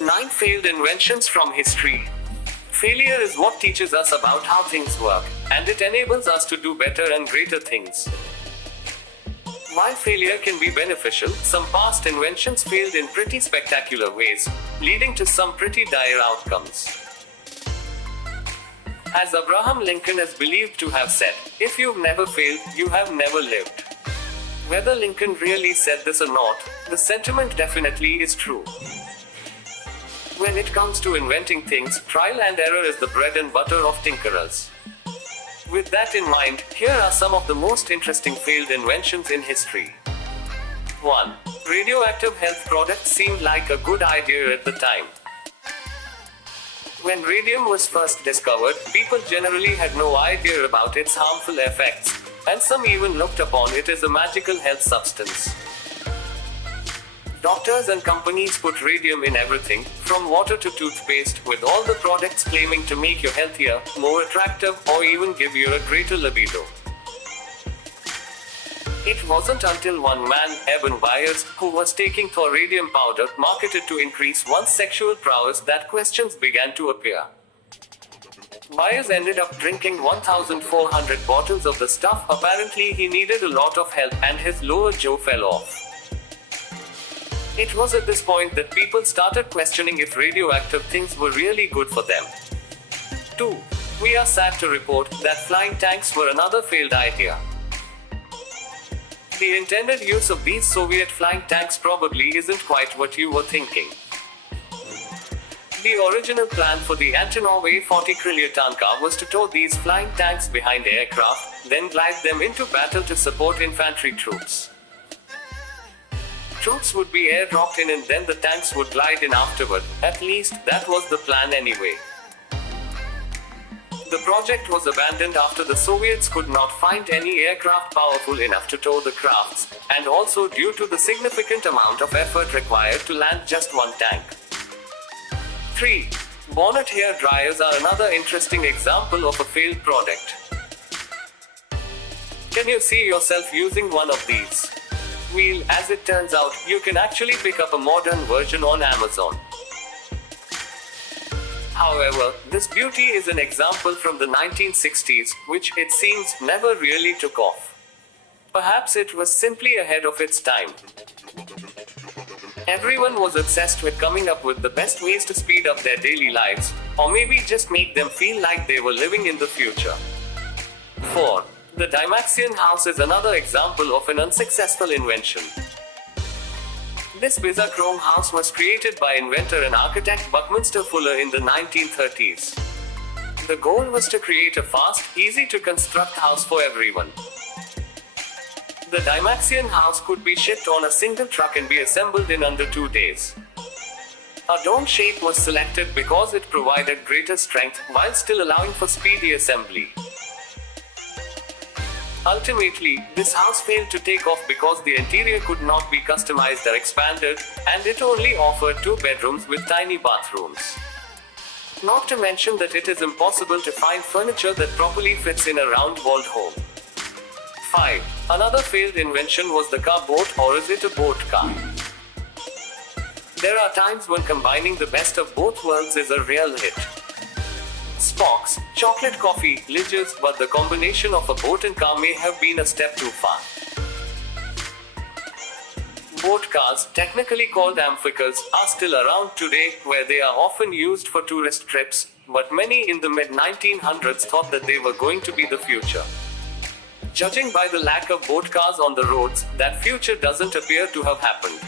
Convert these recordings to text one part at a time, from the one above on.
Nine failed inventions from history. Failure is what teaches us about how things work, and it enables us to do better and greater things. While failure can be beneficial, some past inventions failed in pretty spectacular ways, leading to some pretty dire outcomes. As Abraham Lincoln is believed to have said, "If you've never failed, you have never lived." Whether Lincoln really said this or not, the sentiment definitely is true. When it comes to inventing things, trial and error is the bread and butter of tinkerers. With that in mind, here are some of the most interesting failed inventions in history. 1. Radioactive health products seemed like a good idea at the time. When radium was first discovered, people generally had no idea about its harmful effects, and some even looked upon it as a magical health substance. Doctors and companies put radium in everything, from water to toothpaste, with all the products claiming to make you healthier, more attractive, or even give you a greater libido. It wasn't until one man, Eben Byers, who was taking thorium powder, marketed to increase one's sexual prowess, that questions began to appear. Byers ended up drinking 1,400 bottles of the stuff. Apparently he needed a lot of help, and his lower jaw fell off. It was at this point that people started questioning if radioactive things were really good for them. 2. We are sad to report that flying tanks were another failed idea. The intended use of these Soviet flying tanks probably isn't quite what you were thinking. The original plan for the Antonov A-40 Kryletanka was to tow these flying tanks behind aircraft, then glide them into battle to support infantry troops. Troops would be airdropped in and then the tanks would glide in afterward. At least, that was the plan anyway. The project was abandoned after the Soviets could not find any aircraft powerful enough to tow the crafts, and also due to the significant amount of effort required to land just one tank. 3. Bonnet hair dryers are another interesting example of a failed product. Can you see yourself using one of these? Well, as it turns out, you can actually pick up a modern version on Amazon. However, this beauty is an example from the 1960s, which, it seems, never really took off. Perhaps it was simply ahead of its time. Everyone was obsessed with coming up with the best ways to speed up their daily lives, or maybe just make them feel like they were living in the future. 4. The Dymaxion House is another example of an unsuccessful invention. This bizarre chrome house was created by inventor and architect Buckminster Fuller in the 1930s. The goal was to create a fast, easy-to-construct house for everyone. The Dymaxion House could be shipped on a single truck and be assembled in under 2 days. A dome shape was selected because it provided greater strength, while still allowing for speedy assembly. Ultimately, this house failed to take off because the interior could not be customized or expanded, and it only offered 2 bedrooms with tiny bathrooms. Not to mention that it is impossible to find furniture that properly fits in a round-walled home. 5. Another failed invention was the car boat, or is it a boat car? There are times when combining the best of both worlds is a real hit. Spocks, chocolate coffee, liges, but the combination of a boat and car may have been a step too far. Boat cars, technically called amphicars, are still around today, where they are often used for tourist trips, but many in the mid-1900s thought that they were going to be the future. Judging by the lack of boat cars on the roads, that future doesn't appear to have happened.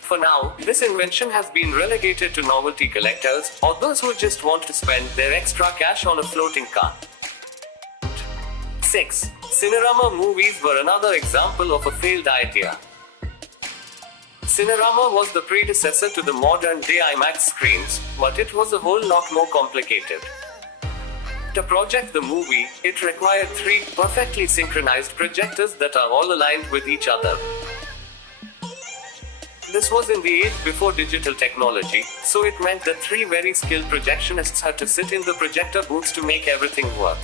For now, this invention has been relegated to novelty collectors, or those who just want to spend their extra cash on a floating car. 6. Cinerama movies were another example of a failed idea. Cinerama was the predecessor to the modern-day IMAX screens, but it was a whole lot more complicated. To project the movie, it required 3 perfectly synchronized projectors that are all aligned with each other. This was in the age before digital technology, so it meant that 3 very skilled projectionists had to sit in the projector booths to make everything work.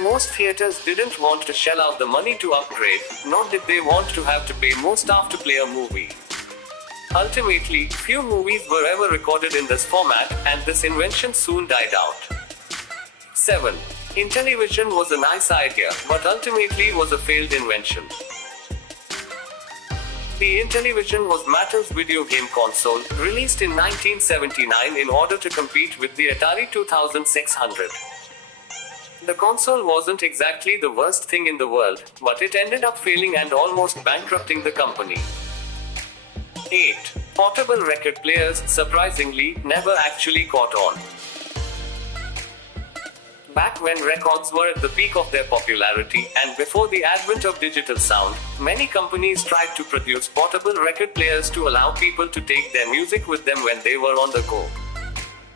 Most theaters didn't want to shell out the money to upgrade, nor did they want to have to pay more staff to play a movie. Ultimately, few movies were ever recorded in this format, and this invention soon died out. 7. Intellivision was a nice idea, but ultimately was a failed invention. The Intellivision was Mattel's video game console, released in 1979 in order to compete with the Atari 2600. The console wasn't exactly the worst thing in the world, but it ended up failing and almost bankrupting the company. 8. Portable record players, surprisingly, never actually caught on. Back when records were at the peak of their popularity, and before the advent of digital sound, many companies tried to produce portable record players to allow people to take their music with them when they were on the go.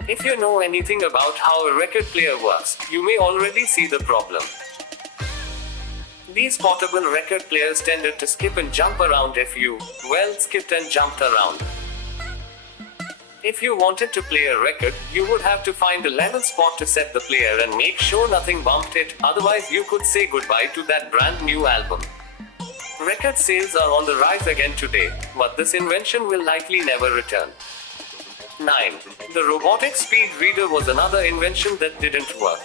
If you know anything about how a record player works, you may already see the problem. These portable record players tended to skip and jump around if you, well, skipped and jumped around. If you wanted to play a record, you would have to find a level spot to set the player and make sure nothing bumped it, otherwise you could say goodbye to that brand new album. Record sales are on the rise again today, but this invention will likely never return. 9. The robotic speed reader was another invention that didn't work.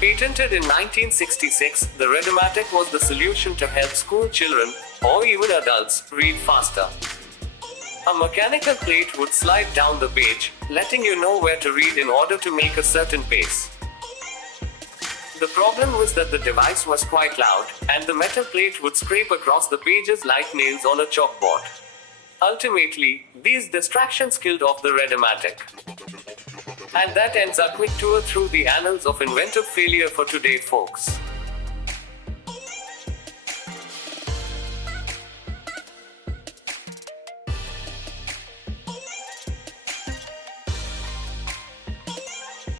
Patented in 1966, the Radioactive was the solution to help school children, or even adults, read faster. A mechanical plate would slide down the page, letting you know where to read in order to make a certain pace. The problem was that the device was quite loud, and the metal plate would scrape across the pages like nails on a chalkboard. Ultimately, these distractions killed off the Radioactive. And that ends our quick tour through the annals of inventive failure for today, folks.